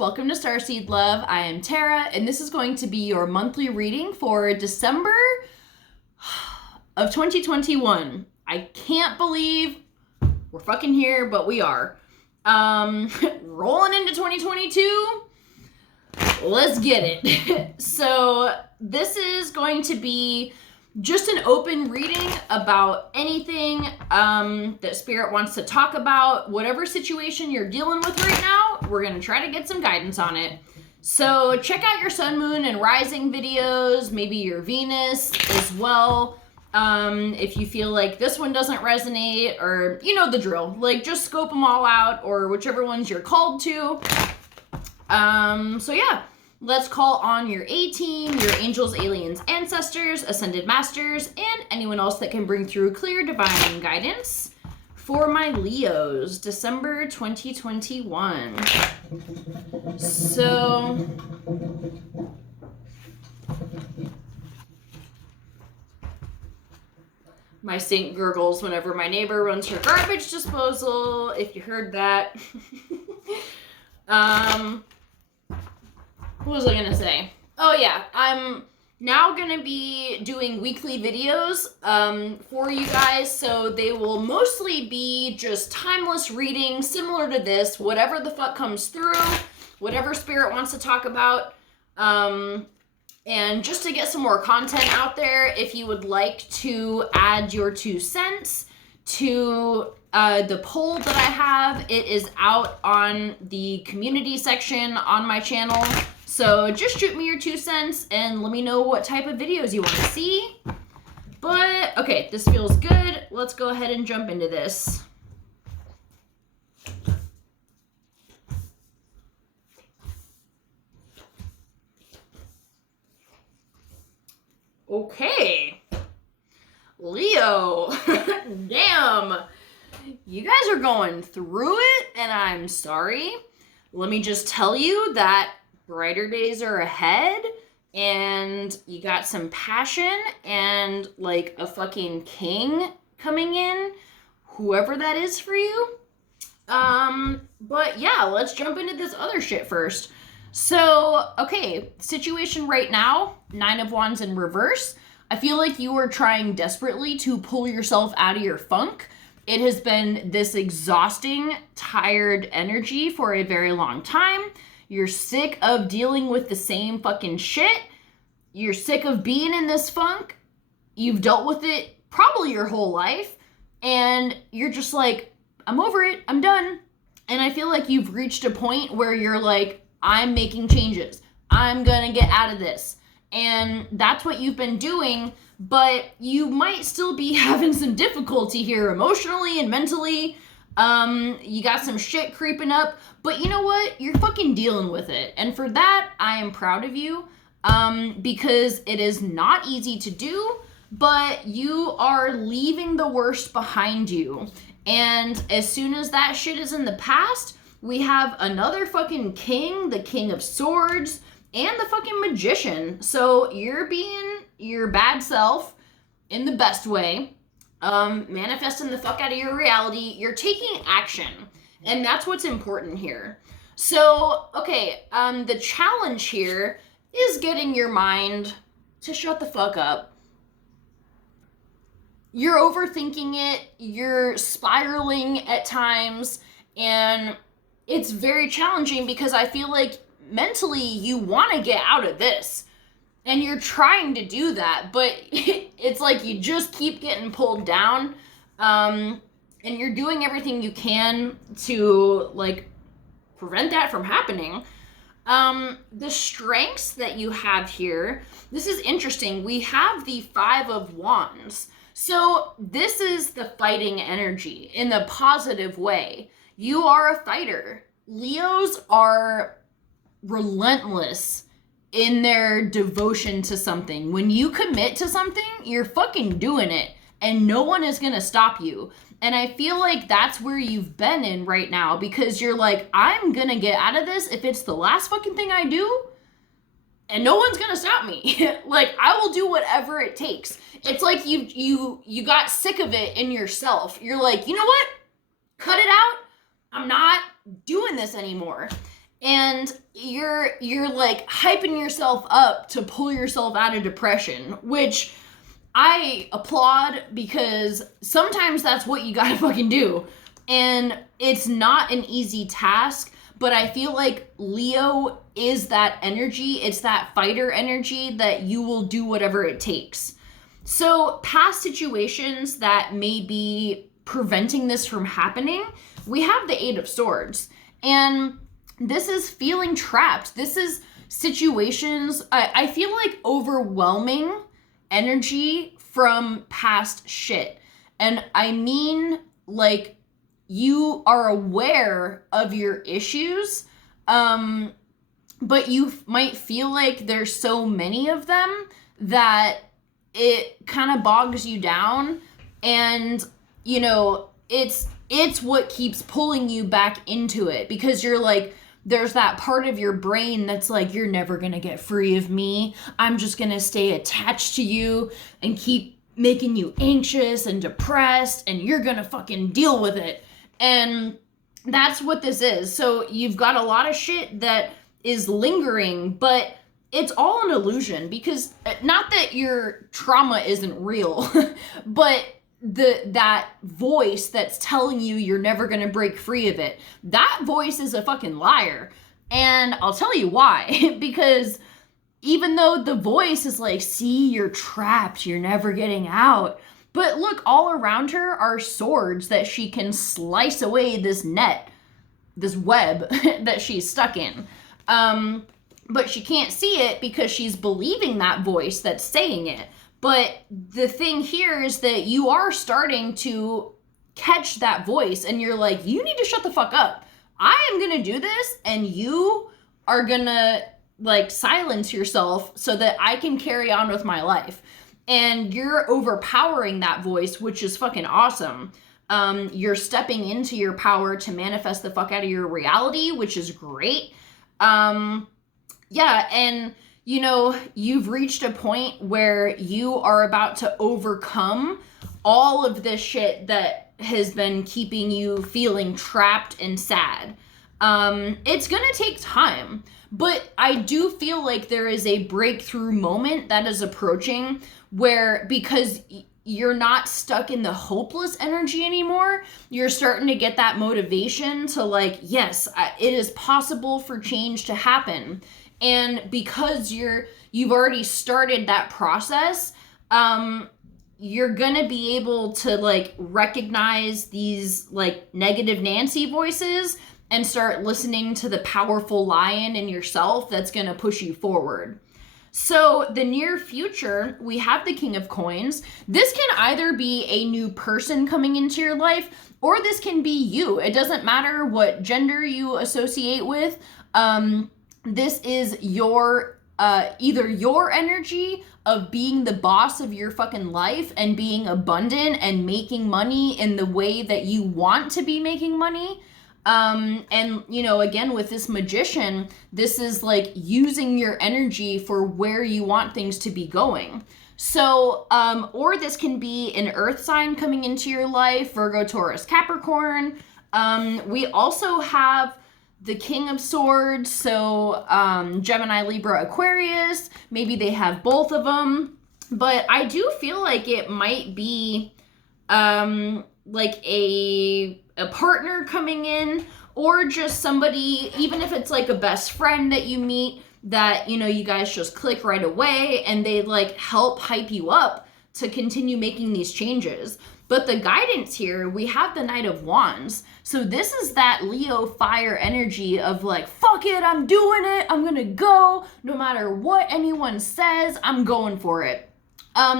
welcome to Starseed Love. I am Tara, and this is going to be your monthly reading for December of 2021. I can't believe we're fucking here, but we are. Rolling into 2022, let's get it. So this is going to be just an open reading about anything that Spirit wants to talk about. Whatever situation you're dealing with right now, we're going to try to get some guidance on it. So check out your sun, moon, and rising videos, maybe your Venus as well. If you feel like this one doesn't resonate, or you know the drill, like just scope them all out, or whichever ones you're called to. So yeah. Let's call on your A-team, your angels, aliens, ancestors, ascended masters, and anyone else that can bring through clear divine guidance for my Leos, December 2021. So, my sink gurgles whenever my neighbor runs her garbage disposal, if you heard that. What was I gonna say? Oh yeah, I'm now gonna be doing weekly videos for you guys, so they will mostly be just timeless readings, similar to this, whatever the fuck comes through, whatever Spirit wants to talk about, and just to get some more content out there, if you would like to add your 2 cents to the poll that I have, it is out on the community section on my channel. So just shoot me your 2 cents and let me know what type of videos you want to see. But, okay, this feels good. Let's go ahead and jump into this. Okay. Leo. Damn. You guys are going through it, and I'm sorry. Let me just tell you that brighter days are ahead, and you got some passion and like a fucking king coming in, whoever that is for you. But yeah, let's jump into this other shit first. So, okay, situation right now, 9 of Wands in reverse. I feel like you are trying desperately to pull yourself out of your funk. It has been this exhausting, tired energy for a very long time. You're sick of dealing with the same fucking shit. You're sick of being in this funk. You've dealt with it probably your whole life. And you're just like, I'm over it. I'm done. And I feel like you've reached a point where you're like, I'm making changes. I'm gonna get out of this. And that's what you've been doing. But you might still be having some difficulty here emotionally and mentally. You got some shit creeping up, but you know what? You're fucking dealing with it. And for that, I am proud of you, because it is not easy to do, but you are leaving the worst behind you. And as soon as that shit is in the past, we have another fucking king, the King of Swords, and the fucking Magician. So you're being your bad self in the best way. Manifesting the fuck out of your reality. You're taking action, and that's what's important here. So, okay, the challenge here is getting your mind to shut the fuck up. You're overthinking it, you're spiraling at times, and it's very challenging because I feel like mentally you want to get out of this. And you're trying to do that, but it's like you just keep getting pulled down. And you're doing everything you can to, like, prevent that from happening. The strengths that you have here, this is interesting. We have the 5 of Wands. So this is the fighting energy in the positive way. You are a fighter. Leos are relentless in their devotion to something. When you commit to something, you're fucking doing it, and no one is gonna stop you. And I feel like that's where you've been in right now, because you're like, I'm gonna get out of this if it's the last fucking thing I do, and no one's gonna stop me. Like, I will do whatever it takes. It's like you got sick of it in yourself. You're like, you know what? Cut it out. I'm not doing this anymore. And you're like hyping yourself up to pull yourself out of depression, which I applaud, because sometimes that's what you gotta fucking do. And it's not an easy task, but I feel like Leo is that energy. It's that fighter energy that you will do whatever it takes. So past situations that may be preventing this from happening, we have the Eight of Swords. And this is feeling trapped. This is situations, I feel like overwhelming energy from past shit. And I mean, like, you are aware of your issues, but you might feel like there's so many of them that it kind of bogs you down. And, you know, it's what keeps pulling you back into it, because you're like, there's that part of your brain that's like, you're never gonna get free of me. I'm just gonna stay attached to you and keep making you anxious and depressed, and you're gonna fucking deal with it. And that's what this is. So you've got a lot of shit that is lingering, but it's all an illusion, because not that your trauma isn't real, but that voice that's telling you you're never gonna break free of it, that voice is a fucking liar. And I'll tell you why. Because even though the voice is like, see, you're trapped, you're never getting out, but look, all around her are swords that she can slice away this net, this web that she's stuck in. But she can't see it because she's believing that voice that's saying it. But the thing here is that you are starting to catch that voice, and you're like, you need to shut the fuck up. I am going to do this, and you are going to like silence yourself so that I can carry on with my life. And you're overpowering that voice, which is fucking awesome. You're stepping into your power to manifest the fuck out of your reality, which is great. Yeah, and you know, you've reached a point where you are about to overcome all of this shit that has been keeping you feeling trapped and sad. It's gonna take time, but I do feel like there is a breakthrough moment that is approaching, where, because you're not stuck in the hopeless energy anymore, you're starting to get that motivation to like, yes, it is possible for change to happen. And because you've already started that process, you're gonna be able to like recognize these like negative Nancy voices and start listening to the powerful lion in yourself that's gonna push you forward. So the near future, we have the King of Coins. This can either be a new person coming into your life, or this can be you. It doesn't matter what gender you associate with. This is your, either your energy of being the boss of your fucking life and being abundant and making money in the way that you want to be making money. And, you know, again, with this magician, this is like using your energy for where you want things to be going. So, or this can be an earth sign coming into your life, Virgo, Taurus, Capricorn. We also have the King of Swords, so Gemini, Libra, Aquarius. Maybe they have both of them. But I do feel like it might be like a partner coming in, or just somebody, even if it's like a best friend that you meet, that, you know, you guys just click right away and they like help hype you up to continue making these changes. But the guidance here, we have the Knight of Wands. So this is that Leo fire energy of like, fuck it, I'm doing it, I'm gonna go, no matter what anyone says, I'm going for it.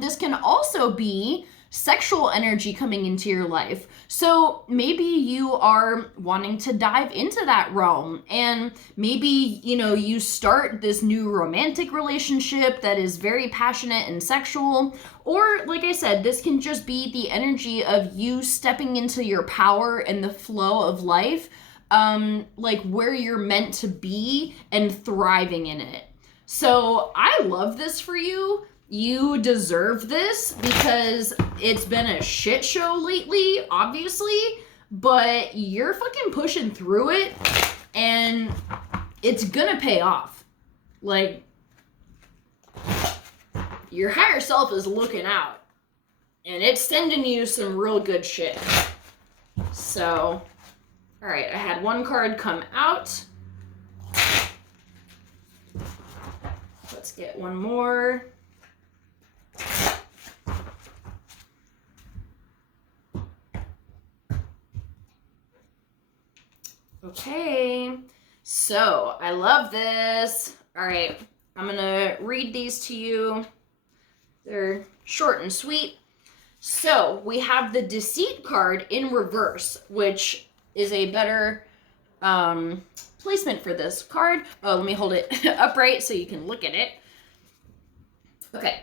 This can also be sexual energy coming into your life. So maybe you are wanting to dive into that realm, and maybe, you know, you start this new romantic relationship that is very passionate and sexual. Or like I said, this can just be the energy of you stepping into your power and the flow of life, like where you're meant to be and thriving in it. So I love this for you. You deserve this, because it's been a shit show lately, obviously, but you're fucking pushing through it, and it's gonna pay off. Like, your higher self is looking out, and it's sending you some real good shit. So, all right, I had one card come out. Let's get one more. Okay, so I love this. All right, I'm gonna read these to you. They're short and sweet. So we have the Deceit card in reverse, which is a better placement for this card. Oh, let me hold it upright so you can look at it. Okay,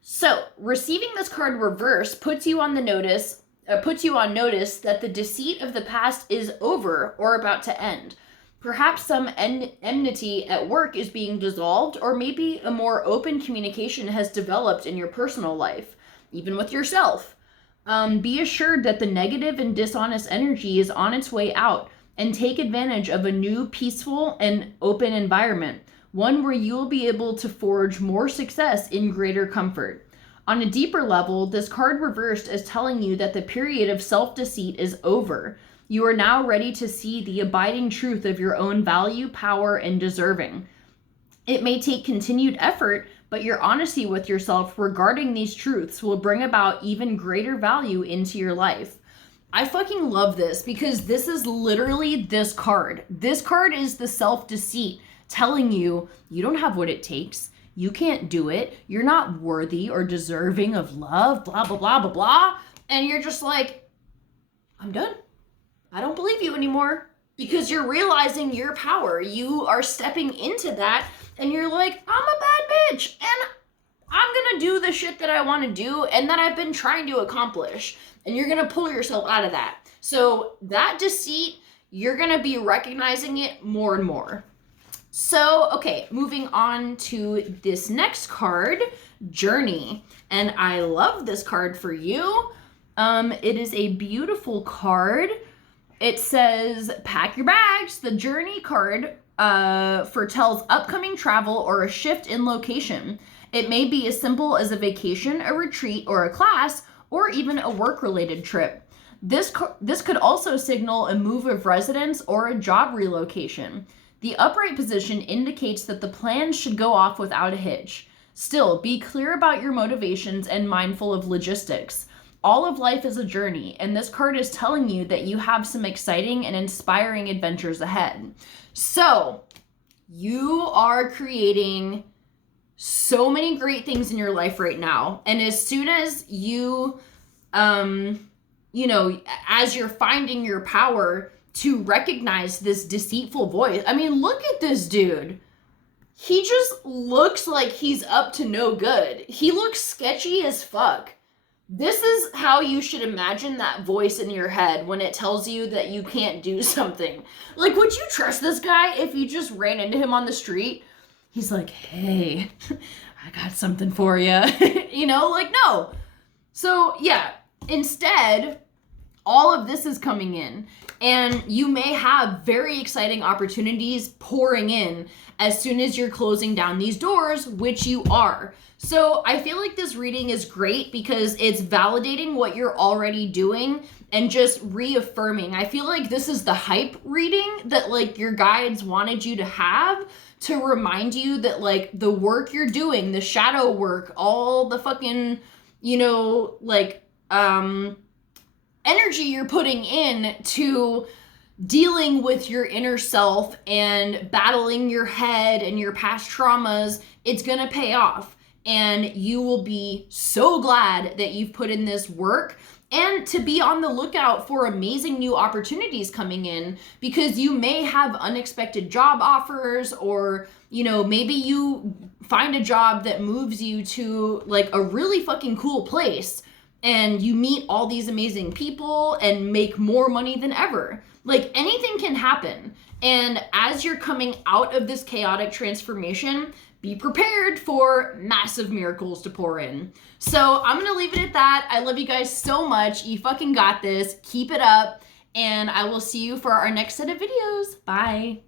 so receiving this card reverse puts you on notice that the deceit of the past is over or about to end. Perhaps some enmity at work is being dissolved, or maybe a more open communication has developed in your personal life, even with yourself. Be assured that the negative and dishonest energy is on its way out, and take advantage of a new, peaceful, and open environment, one where you will be able to forge more success in greater comfort. On a deeper level, this card reversed is telling you that the period of self-deceit is over. You are now ready to see the abiding truth of your own value, power, and deserving. It may take continued effort, but your honesty with yourself regarding these truths will bring about even greater value into your life. I fucking love this because this is literally this card. This card is the self-deceit telling you you don't have what it takes. You can't do it. You're not worthy or deserving of love, blah, blah, blah, blah, blah. And you're just like, I'm done. I don't believe you anymore, because you're realizing your power. You are stepping into that and you're like, I'm a bad bitch and I'm gonna do the shit that I want to do and that I've been trying to accomplish. And you're gonna pull yourself out of that. So that deceit, you're gonna be recognizing it more and more. So, okay, moving on to this next card, Journey. And I love this card for you. It is a beautiful card. It says, pack your bags. The Journey card foretells upcoming travel or a shift in location. It may be as simple as a vacation, a retreat, or a class, or even a work-related trip. This could also signal a move of residence or a job relocation. The upright position indicates that the plan should go off without a hitch. Still, be clear about your motivations and mindful of logistics. All of life is a journey, and this card is telling you that you have some exciting and inspiring adventures ahead. So, you are creating so many great things in your life right now. And as soon as you, as you're finding your power to recognize this deceitful voice. I mean, look at this dude. He just looks like he's up to no good. He looks sketchy as fuck. This is how you should imagine that voice in your head when it tells you that you can't do something. Like, would you trust this guy if you just ran into him on the street? He's like, hey, I got something for you. No. So, yeah, instead, all of this is coming in. And you may have very exciting opportunities pouring in as soon as you're closing down these doors, which you are. So I feel like this reading is great because it's validating what you're already doing and just reaffirming. I feel like this is the hype reading that like your guides wanted you to have to remind you that like the work you're doing, the shadow work, all the fucking, energy you're putting in to dealing with your inner self and battling your head and your past traumas, it's gonna pay off. And you will be so glad that you've put in this work, and to be on the lookout for amazing new opportunities coming in, because you may have unexpected job offers, or, maybe you find a job that moves you to like a really fucking cool place and you meet all these amazing people and make more money than ever. Like, anything can happen. And as you're coming out of this chaotic transformation, be prepared for massive miracles to pour in. So I'm gonna leave it at that. I love you guys so much. You fucking got this. Keep it up. And I will see you for our next set of videos. Bye.